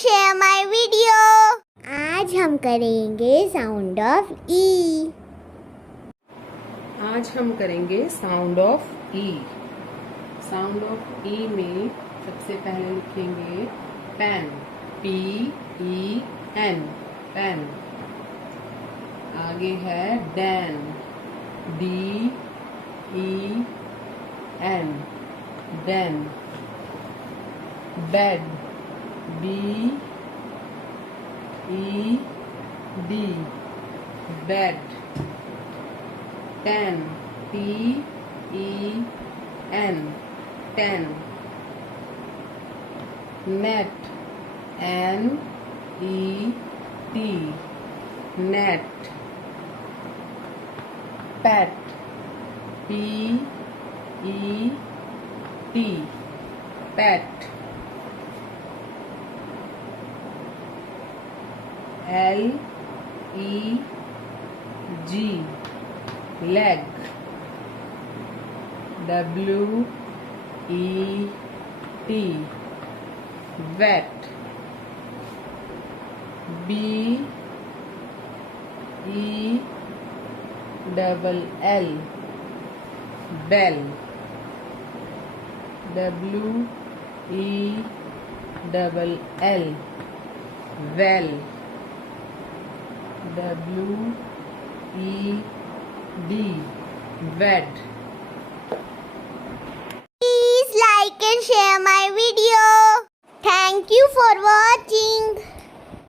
share my video. आज हम करेंगे साउंड ऑफ ई. आज हम करेंगे sound of E. Sound of E में सबसे पहले लिखेंगे पेन. PEN pen. आगे है den. DEN den. Bed. BED bed. Ten. TEN ten. Net. NET net. Pet. PET pet. LEG leg. WET wet. BELL bell. WELL well. WED वेड.